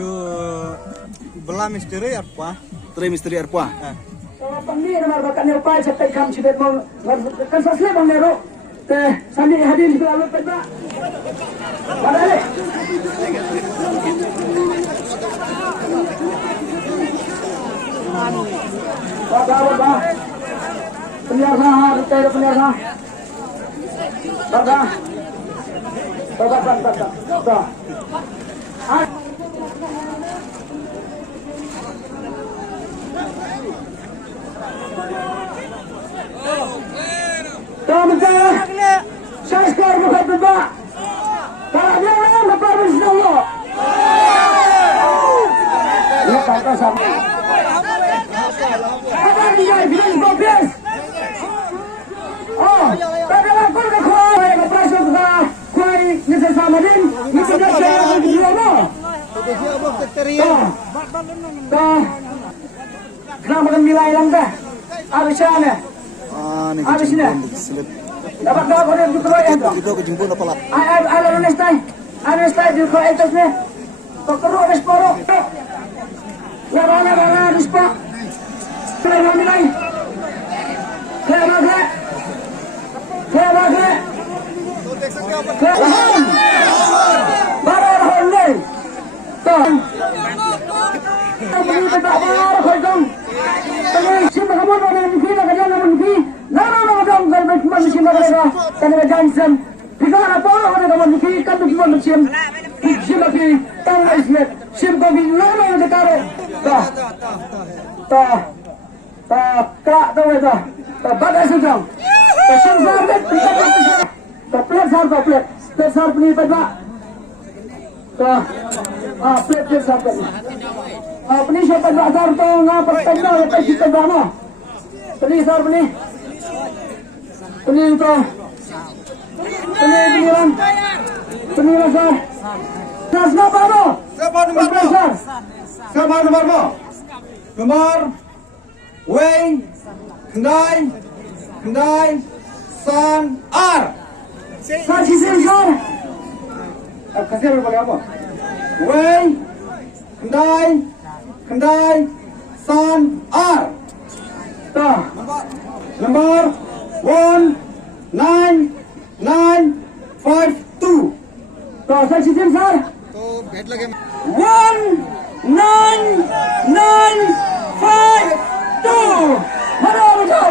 Cu belah misteri apa? Tri misteri apa? Pangni nomor bakat ne upai sampai kam cibet mau kan sasle bang nero teh sandi hadir juga lalu peta badale Bapak penyiasa teh penyiasa Bapak Tolong saya skor bukan tebak. Kalau dia menang dapat Bismillah. Ya kata sama. Apa dia bilang bagus? Oh, tapi aku nak kuai operasi kuai ni sama din. Ni tidak saya lagi apa? Kenapa kan nilai langkah? Habisnya. Ni Habis ni. Dapat dah kau yang dikeroy itu. Kita ke jemput apa lah? Ai lalu nestai. Ada nestai dikeroy itu ni. Kau keroy ada seporo. Ya rana di sepak. Kena nilai. Kena bagai. Baru rahon ni. Tuh. Ini tak baru kau dong. Tengah siapa kamu nak mungkin nak kerja nak mungkin. Nama dong kalau cuma mungkin nak kerja. Tengah jangan. Jika apa orang kamu mungkin kan cuma mungkin. Siapa lagi tangga ismet. Siapa lagi nama yang dekare. Tah. Kak tahu itu. Bagai sejam. Siapa bet. Plate sar punya pada. Plate sar punya. Apni siapa dasar tu ngapa tenda apa kita bama? Peni sar peni. Peni itu. Peni sar. Das ngapa no? Siapa nomor mo? Nomor Wei Kendai San R. Sar sisi sar. Kasih apa? Wei Kendai San R. Nomor 19952. Sar sisi sar. तो भेट लगे 19952. Mana betul?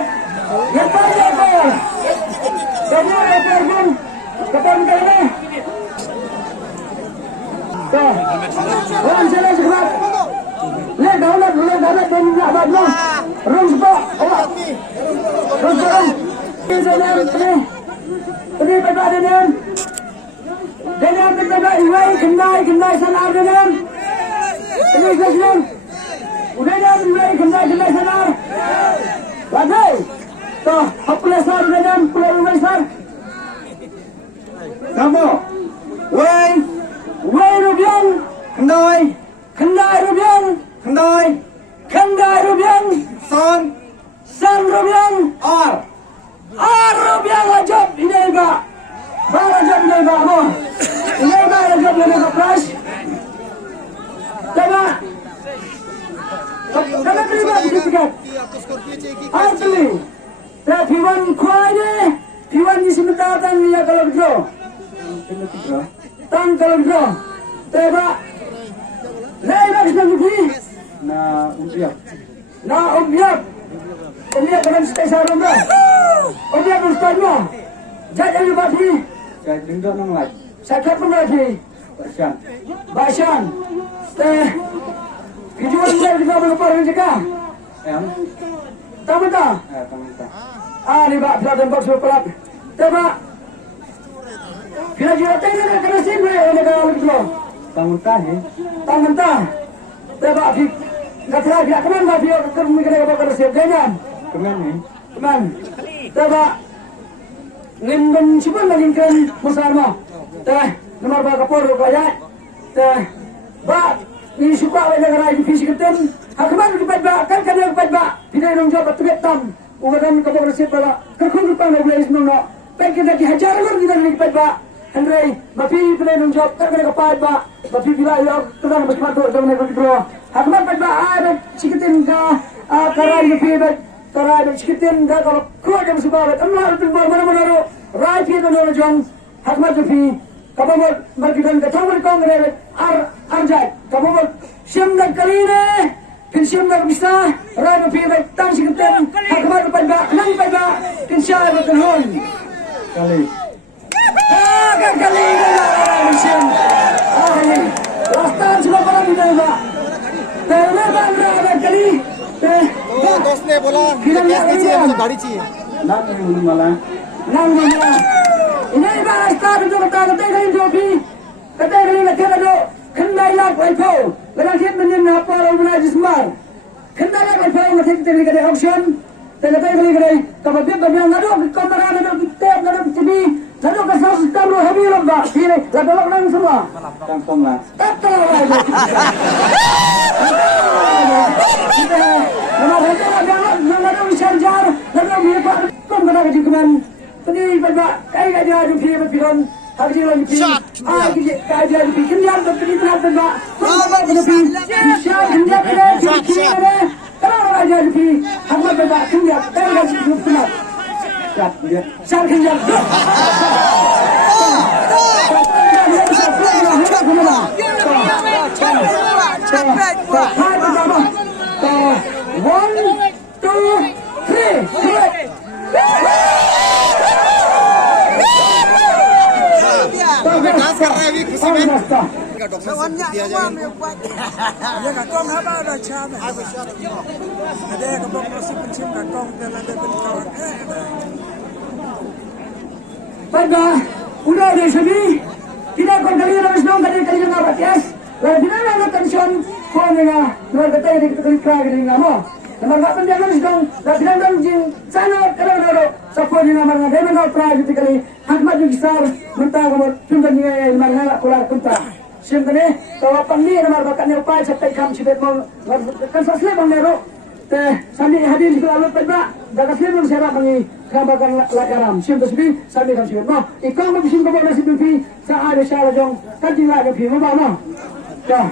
Lepas. Jadi lepas pun kepan kali. Orang jalan sekerat. Lihat daulat dan nak badlah. Rum sebab awak. Rum sekarang. Ini petak dengan. Dengan petak iwai kendai sanar dengan. Ini kasihan. Udah dengan iwai kendai sanar. Badai. Toh, apa sar dengan pulau besar. Kamu Wei Rubian. Kendai Rubian. Kendai Rubian. San Rubian. R. Rubian ajab ini ba. Ajab ini ba mo. Ini ba ajab ini ba price. Coba. Kalau terima tiket. Asli. Piwan kuai ni. Piwan ni sebentar dan ya kalau begitu. Tang kalau begitu. Coba. Lepas nanti. Umbiak dengan spesial rumah. Umbiak ustaznya. Jadi bagi. Saya dengar nang lagi. Sakit pun lagi. Basyan. Kejuan saya juga berlepas juga. Tahu tak? Ni bak berada bak sepelap. Coba. Kira-kira tengok kena sini ini kalau begitu. Tangan tah. Coba kata dia keman dia kena bakar siap jangan. Keman. Coba. Ngimben cuma lagingkan musarma. Nomor bakapor kaya. Bak ni suka oleh negara itu fisik tem. Hakman kepada bak kan kena kepada bak. Tidak nong jawab tugas tam. Ugadan kapal siap bala. Kerkun depan lagi semua. Baik kita dihajar lagi kita kepada bak. Henry, Bapi play nung job, kaya kapag ba, Bapi bila yung tulang magkamato sa mga kontro. Hakmat pa ba, sikitin ka, karay yung pibet, karay yung sikitin ka, kalau kuha ka masubabat, ang mga itong mga manaro, rai pito nyo jong, hakmat yung pi, kapag magkitan ka, tawag kong rebet, arjay, kapag siyam nagkaline, pinsiyam nagbisa, rai yung pibet, tang sikitin, hakmat pa ba, nang pa ba, pinsiyam nagkalhon. Kali. Kali Mission. Rastan sudah pernah dicoba. Pernah bang kali. दोस्त ने बोला कैश नहीं चाहिए, मुझे गाड़ी चाहिए. Nang yung malang. Nang mana? Ini ibarat rastan itu kata kali joki. Kata kali nak kena do. Kendai lak wipo. Lepas itu menyim apa orang menajis mar. Kendai lak wipo nak kena kena auction. Kata kali kalau dia berbiang ngadu kamera ngadu tape ngadu TV. Lalu kasar sistem lo heavy lomba, sini, lalu lo nang semua. Kampung lah. Kata lagi. Kita, nama kita lalu bicara, lalu mereka pun berada di kanan. Tadi bapak, kaya dia ada di pikiran, hari ini lagi pikir, kaya dia di pikiran, tapi di dalam bapak, bapak di pikiran, kerja kerja, kalau orang dia di pikiran, apa bapak kerja, kerja hidup benar. Sang kerja. One, two, three. Dance कर रहा है अभी खुशी में. Dia kat kong apa ada cam. Ada yang kong masih pencim kat kong dan ada pencim. Baiklah, udah di sini. Kita akan kali ini dong kali yang apa yes. Lalu kita nak tension phone nga. Nomor kata ini kita kali kali nga mo. Nomor kata dia harus dong. Lalu kita dong jing sana kalau support ni nomor nga. Dia nak try kita kali. Hakmat juga besar. Mentah kamu tunda ni yang mana kular kunta. Siapa ni? Kalau pandi nomor bakatnya upaya sampai kamu sibet mau kan selesai bang nero. Sambil hadir juga lalu tiba. Dah kasih pun saya bangi kabakan lakaram. Siapa sih? Sambil kamu sibet mau. Ikam mungkin kau boleh sibet sa ada syarajong. Kan tinggal ada film apa? Dah.